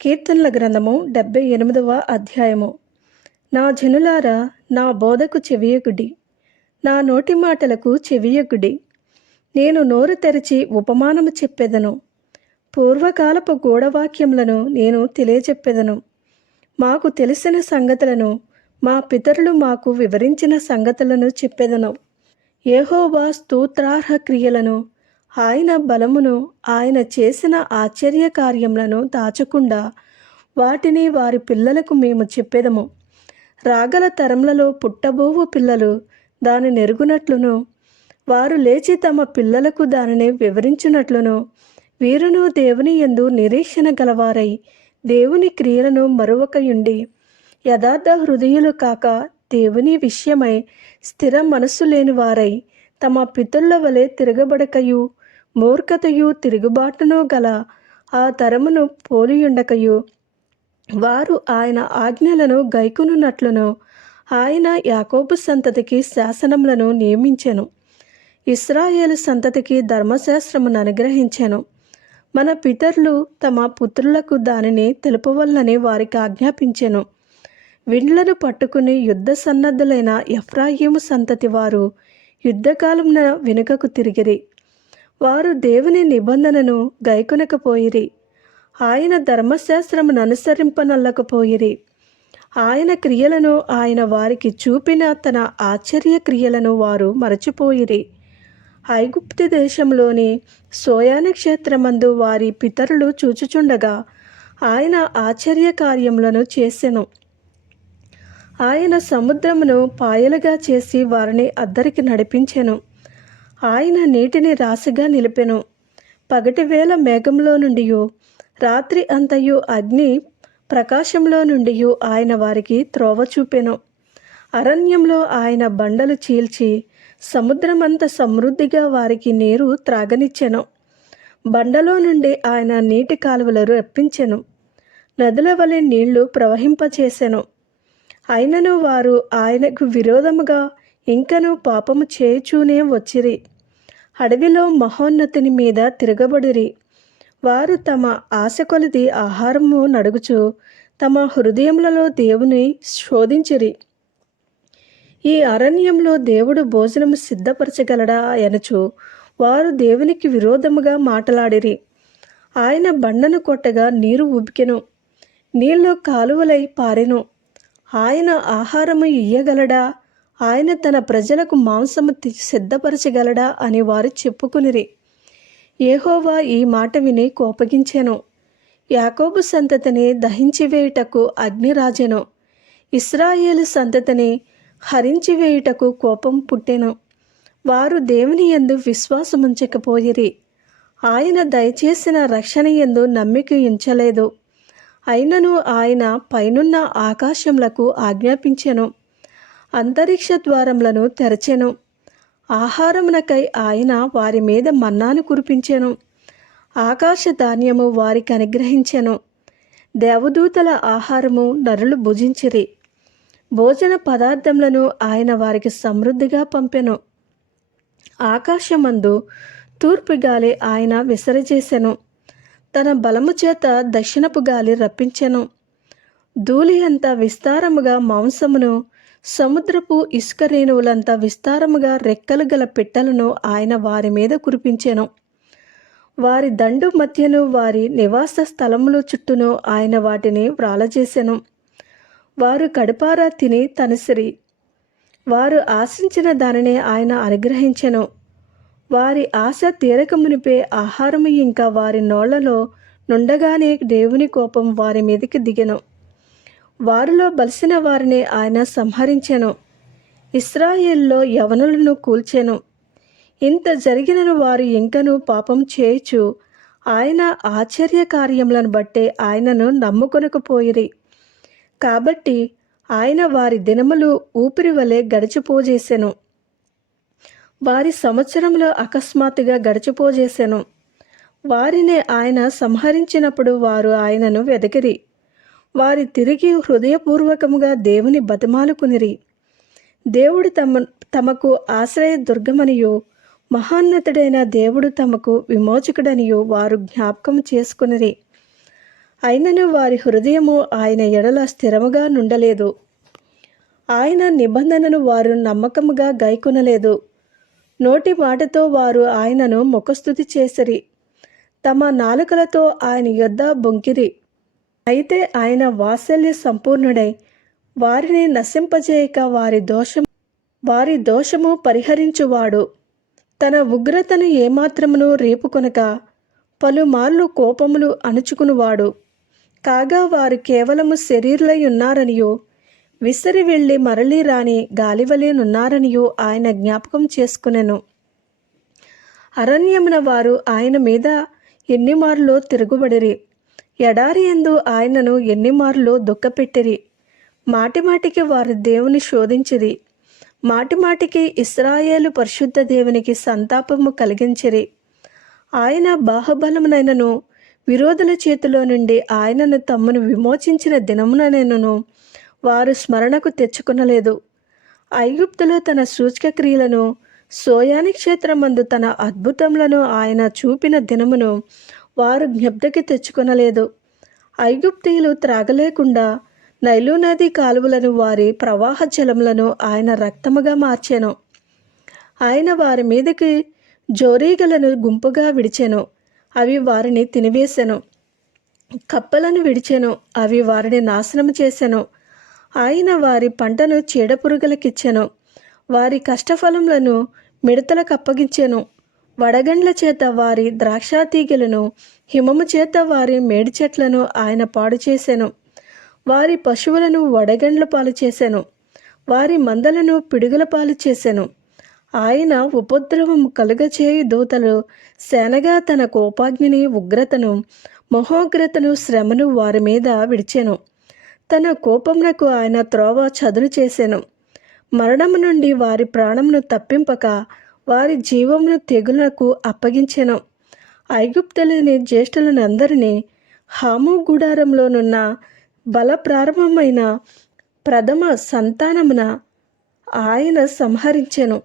కీర్తనల గ్రంథము డెబ్బై ఎనిమిదవ అధ్యాయము. నా జనులారా నా బోధకు చెవియగుడి నా నోటి మాటలకు చెవియగుడి నేను నోరు తెరిచి ఉపమానము చెప్పెదను. పూర్వకాలపు గూఢవాక్యములను నేను తెలియజెప్పెదను. మాకు తెలిసిన సంగతులను మా పితరులు మాకు వివరించిన సంగతులను చెప్పెదను. ఏహోవా స్తోత్రార్హ క్రియలను ఆయన బలమును ఆయన చేసిన ఆశ్చర్య కార్యములను దాచకుండా వాటిని వారి పిల్లలకు మేము చెప్పెదము. రాగల తరములలో పుట్టబోవు పిల్లలు దాని నెరుగునట్లును వారు లేచి తమ పిల్లలకు దానిని వివరించినట్లును. వీరును దేవుని యందు నిరీక్షణ గలవారై దేవుని క్రియలను మరొకయుండి యథార్థ హృదయులు కాక దేవుని విషయమై స్థిర మనస్సు లేని వారై తమ పితుల వలె తిరగబడకయు. మూర్ఖతయు తిరుగుబాటును గల ఆ తరమును పోలియుండకయు. వారు ఆయన ఆజ్ఞలను గైకునున్నట్లును. ఆయన యాకోబు సంతతికి శాసనములను నియమించెను. ఇస్రాయేలు సంతతికి ధర్మశాస్త్రమును అనుగ్రహించెను. మన పితరులు తమ పుత్రులకు దానిని తెలుపవల్లని వారికి ఆజ్ఞాపించెను. విండ్లను పట్టుకుని యుద్ధ సన్నద్ధులైన ఎఫ్రాయిము సంతతి వారు యుద్ధకాలమున వెనుకకు తిరిగిరి. వారు దేవుని నిబంధనను గైకొనకపోయిరి. ఆయన ధర్మశాస్త్రమును అనుసరింపనల్లకపోయిరి. ఆయన క్రియలను ఆయన వారికి చూపిన తన ఆశ్చర్య క్రియలను వారు మరచిపోయిరి. ఐగుప్తి దేశంలోని సోయాని క్షేత్రమందు వారి పితరులు చూచుచుండగా ఆయన ఆశ్చర్య కార్యములను చేసెను. ఆయన సముద్రమును పాయలుగా చేసి వారిని అద్దరికి నడిపించెను. ఆయన నీటిని రాశిగా నిలిపెను. పగటివేళ మేఘంలో నుండియో రాత్రి అంతయు అగ్ని ప్రకాశంలో నుండి ఆయన వారికి త్రోవ చూపెను. అరణ్యంలో ఆయన బండలు చీల్చి సముద్రమంత సమృద్ధిగా వారికి నీరు త్రాగనిచ్చెను. బండలో నుండి ఆయన నీటి కాలువలు రప్పించెను. నదుల వలె నీళ్ళు ప్రవహింపచేసెను. అయినను వారు ఆయనకు విరోధముగా ఇంకను పాపము చేయుచూనే వచ్చిరి. అడవిలో మహోన్నతిని మీద తిరగబడిరి. వారు తమ ఆశ కొలిది ఆహారము నడుగుచు తమ హృదయములలో దేవుని శోధించిరి. ఈ అరణ్యంలో దేవుడు భోజనము సిద్ధపరచగలడా అనచు వారు దేవునికి విరోధముగా మాటలాడిరి. ఆయన బండను కొట్టగా నీరు ఉబికెను నీళ్ళు కాలువలై పారెను. ఆయన ఆహారము ఇయ్యగలడా? ఆయన తన ప్రజలకు మాంసము సిద్ధపరచగలడా అని వారు చెప్పుకునిరి. ఏహోవా ఈ మాట విని కోపగించెను. యాకోబు సంతతిని దహించివేయుటకు అగ్నిరాజెను. ఇస్రాయేలు సంతతిని హరించివేయుటకు కోపం పుట్టెను. వారు దేవుని ఎందు విశ్వాసముంచకపోయిరి. ఆయన దయచేసిన రక్షణ ఎందు నమ్మిక ఉంచలేదు అయినను ఆయన పైనున్న ఆకాశములకు ఆజ్ఞాపించెను. అంతరిక్ష ద్వారములను తెరచెను. ఆహారమునకై ఆయన వారి మీద మన్నాను కురిపించెను. ఆకాశ ధాన్యము వారికి అనుగ్రహించెను. దేవదూతల ఆహారము నరులు భుజించిరి. భోజన పదార్థములను ఆయన వారికి సమృద్ధిగా పంపెను. ఆకాశమందు తూర్పు గాలి ఆయన విసరజేసెను. తన బలము చేత దక్షిణపు గాలి రప్పించెను. ధూళి అంత విస్తారముగా మాంసమును సముద్రపు ఇసుక రేణువులంత విస్తారముగా రెక్కలు గల పిట్టలను ఆయన వారి మీద కురిపించెను. వారి దండు మధ్యను వారి నివాస స్థలములు చుట్టూను ఆయన వాటిని వ్రాలజేసెను. వారు కడుపారా తిని తనసిరి. వారు ఆశించిన దానిని ఆయన అనుగ్రహించెను. వారి ఆశ తీరక మునిపే ఆహారము ఇంకా వారి నోళ్ళలో నుండగానే దేవుని కోపం వారి మీదకి దిగెను. వారిలో బలిసిన వారిని ఆయన సంహరించెను. ఇస్రాయేల్లో యవనులను కూల్చెను. ఇంత జరిగినను వారు ఇంకను పాపం చేయుచు ఆయన ఆశ్చర్య కార్యములను బట్టే ఆయనను నమ్ముకొనకపోయిరి కాబట్టి ఆయన వారి దినములు ఊపిరి వలె గడిచిపోజేసెను. వారి సంవత్సరంలో అకస్మాత్తుగా గడిచిపోజేసెను. వారిని ఆయన సంహరించినప్పుడు వారు ఆయనను వెదకిరి. వారి తిరిగి హృదయపూర్వకముగా దేవుని బతిమాలుకునిరి. దేవుడు తమ తమకు ఆశ్రయ దుర్గమనియో మహాన్నతుడైన దేవుడు తమకు విమోచకుడనియో వారు జ్ఞాపకం చేసుకునిరి. అయినను వారి హృదయము ఆయన ఎడల స్థిరముగా నుండలేదు. ఆయన నిబంధనను వారు నమ్మకముగా గైకొనలేదు. నోటి మాటతో వారు ఆయనను ముఖస్థుతి చేసిరి. తమ నాలుకలతో ఆయన యొద్ద బొంకిరి. అయితే ఆయన వాత్సల్య సంపూర్ణుడై వారిని నశింపజేయక వారి దోషం వారి దోషము పరిహరించువాడు. తన ఉగ్రతను ఏమాత్రమును రేపుకొనక పలుమార్లు కోపములు అణుచుకునివాడు. కాగా వారు కేవలము శరీరులై ఉన్నారనియో విసిరి వెళ్ళి మరలి రాని గాలివలేనున్నారనియో ఆయన జ్ఞాపకం చేసుకునెను. అరణ్యమున వారు ఆయన మీద ఎన్నిమార్లో తిరుగుబడిరి. ఎడారి ఎందు ఆయనను ఎన్నిమార్లు దుఃఖపెట్టిరి మాటిమాటికి వారి దేవుని శోధించిరి. మాటిమాటికి ఇస్రాయేలు పరిశుద్ధ దేవునికి సంతాపము కలిగించిరి. ఆయన బాహుబలమునైనను విరోధుల చేతిలో నుండి ఆయనను తమ్మును విమోచించిన దినమునైనను వారు స్మరణకు తెచ్చుకునలేదు. ఐగుప్తులో తన సూచక క్రియలను సోయాని క్షేత్రమందు తన అద్భుతములను ఆయన చూపిన దినమును వారు జ్ఞప్తికి తెచ్చుకొనలేదు. ఐగుప్తీయులు త్రాగలేకుండా నైలు నది కాలువలను వారి ప్రవాహ జలములను ఆయన రక్తముగా మార్చెను. ఆయన వారి మీదకి జోరీగలను గుంపుగా విడిచెను. అవి వారిని తినివేశెను కప్పలను విడిచెను. అవి వారిని నాశనం చేశాను ఆయన వారి పంటను చీడపురుగులకిచ్చెను. వారి కష్టఫలములను మిడతలకు అప్పగించెను. వడగండ్ల చేత వారి ద్రాక్ష తీగలను హిమము చేత వారి మేడి చెట్లను ఆయన పాడు చేశాను వారి పశువులను వడగండ్ల పాలు చేశాను వారి మందలను పిడుగుల పాలు చేశాను ఆయన ఉపద్రవం కలుగచేయి దూతలు సేనగా తన కోపాగ్నిని ఉగ్రతను మహోగ్రతను శ్రమను వారి మీద విడిచాను. తన కోపమునకు ఆయన త్రోవ చదును చేశాను మరణము నుండి వారి ప్రాణమును తప్పింపక వారి జీవమును తెగులకు అప్పగించెను. ఐగుప్తులని జ్యేష్ఠులను అందరినీ హాము గుడారంలోనున్న బల ప్రారంభమైన ప్రథమ సంతానమున ఆయన సంహరించెను.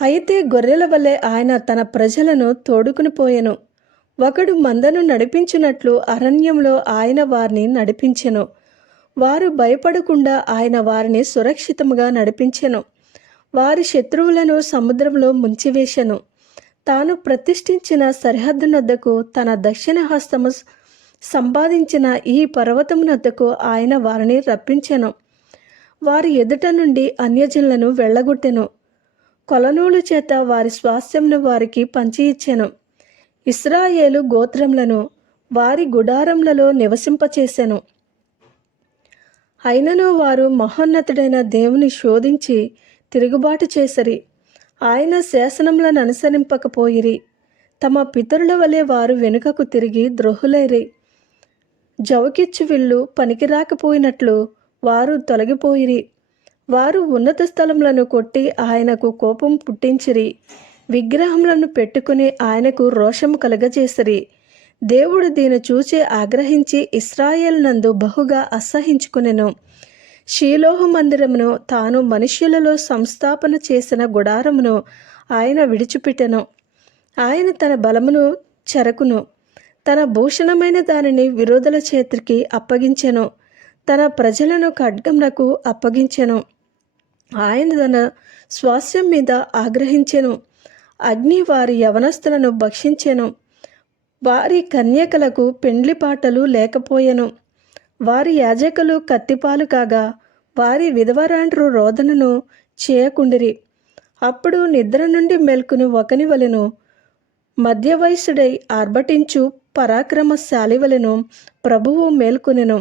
అయితే గొర్రెల వలె ఆయన తన ప్రజలను తోడుకుని పోయెను. ఒకడు మందను నడిపించినట్లు అరణ్యంలో ఆయన వారిని నడిపించెను. వారు భయపడకుండా ఆయన వారిని సురక్షితముగా నడిపించెను. వారి శత్రువులను సముద్రంలో ముంచివేశను. తాను ప్రతిష్ఠించిన సరిహద్దునద్దకు తన దక్షిణ హస్తము సంపాదించిన ఈ పర్వతమునద్దకు ఆయన వారిని రప్పించెను. వారి ఎదుట నుండి అన్యజనులను వెళ్ళగొట్టెను. కొలనూలు చేత వారి స్వాస్థ్యంను వారికి పంచి ఇచ్చెను. ఇస్రాయేలు గోత్రములను వారి గుడారములలో నివసింపచేసెను. అయినను వారు మహోన్నతుడైన దేవుని శోధించి తిరుగుబాటు చేసరి. ఆయన శాసనములను అనుసరింపకపోయిరి. తమ పితరుల వలె వారు వెనుకకు తిరిగి ద్రోహులైరి. జవకిచ్చు విల్లు పనికి రాకపోయినట్లు వారు తొలగిపోయిరి. వారు ఉన్నత స్థలములను కొట్టి ఆయనకు కోపం పుట్టించిరి. విగ్రహములను పెట్టుకుని ఆయనకు రోషము కలగజేసిరి. దేవుడు దీని చూచి ఆగ్రహించి ఇస్రాయేల్ నందు బహుగా అసహించుకునెను. షీలోహు మందిరమును తాను మనుష్యులలో సంస్థాపన చేసిన గుడారమును ఆయన విడిచిపెట్టెను. ఆయన తన బలమును చెరకును. తన భూషణమైన దానిని విరోధుల చేతికి అప్పగించెను. తన ప్రజలను ఖడ్గమునకు అప్పగించెను. ఆయన తన స్వాస్యం మీద ఆగ్రహించెను. అగ్ని వారి యవనస్తులను భక్షించెను. వారి కన్యకలకు పెండ్లి పాటలు లేకపోయెను. వారి యాజకులు కత్తిపాలు కాగా వారి విధవరాండ్రు రోదనను చేయకుండిరి. అప్పుడు నిద్ర నుండి మెల్కును ఒకని వలెను మధ్య వయసుడై ఆర్భటించు పరాక్రమశాలి వలెను ప్రభువు మేల్కొనెను.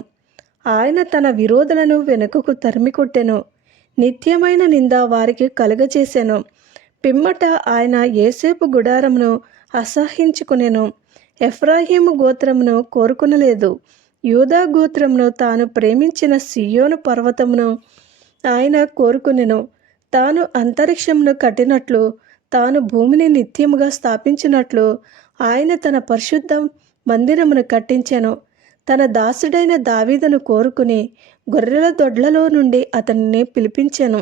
ఆయన తన విరోధులను వెనుకకు తరిమికొట్టెను నిత్యమైన నింద వారికి కలుగచేశాను పిమ్మట ఆయన ఏసేపు గుడారమును అసహించుకునేను ఎఫ్రాహీము గోత్రమును కోరుకునలేదు. యూదా గోత్రమును తాను ప్రేమించిన సియోను పర్వతమును ఆయన కోరుకునెను. తాను అంతరిక్షమును కట్టినట్లు తాను భూమిని నిత్యముగా స్థాపించినట్లు ఆయన తన పరిశుద్ధ మందిరమును కట్టించెను. తన దాసుడైన దావీదను కోరుకుని గొర్రెల దొడ్లలో నుండి అతనిని పిలిపించెను.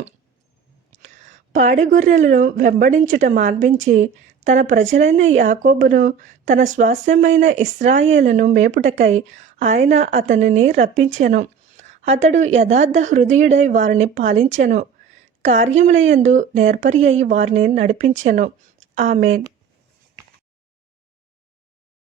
పాడి గొర్రెలను వెంబడించుట మార్పించి తన ప్రజలైన యాకోబును తన స్వాస్థ్యమైన ఇస్రాయేలను మేపుటకై ఆయన అతనిని రప్పించెను. అతడు యథార్థ హృదయుడై వారిని పాలించెను. కార్యములయందు నేర్పరి అయి వారిని నడిపించెను. ఆమెన్.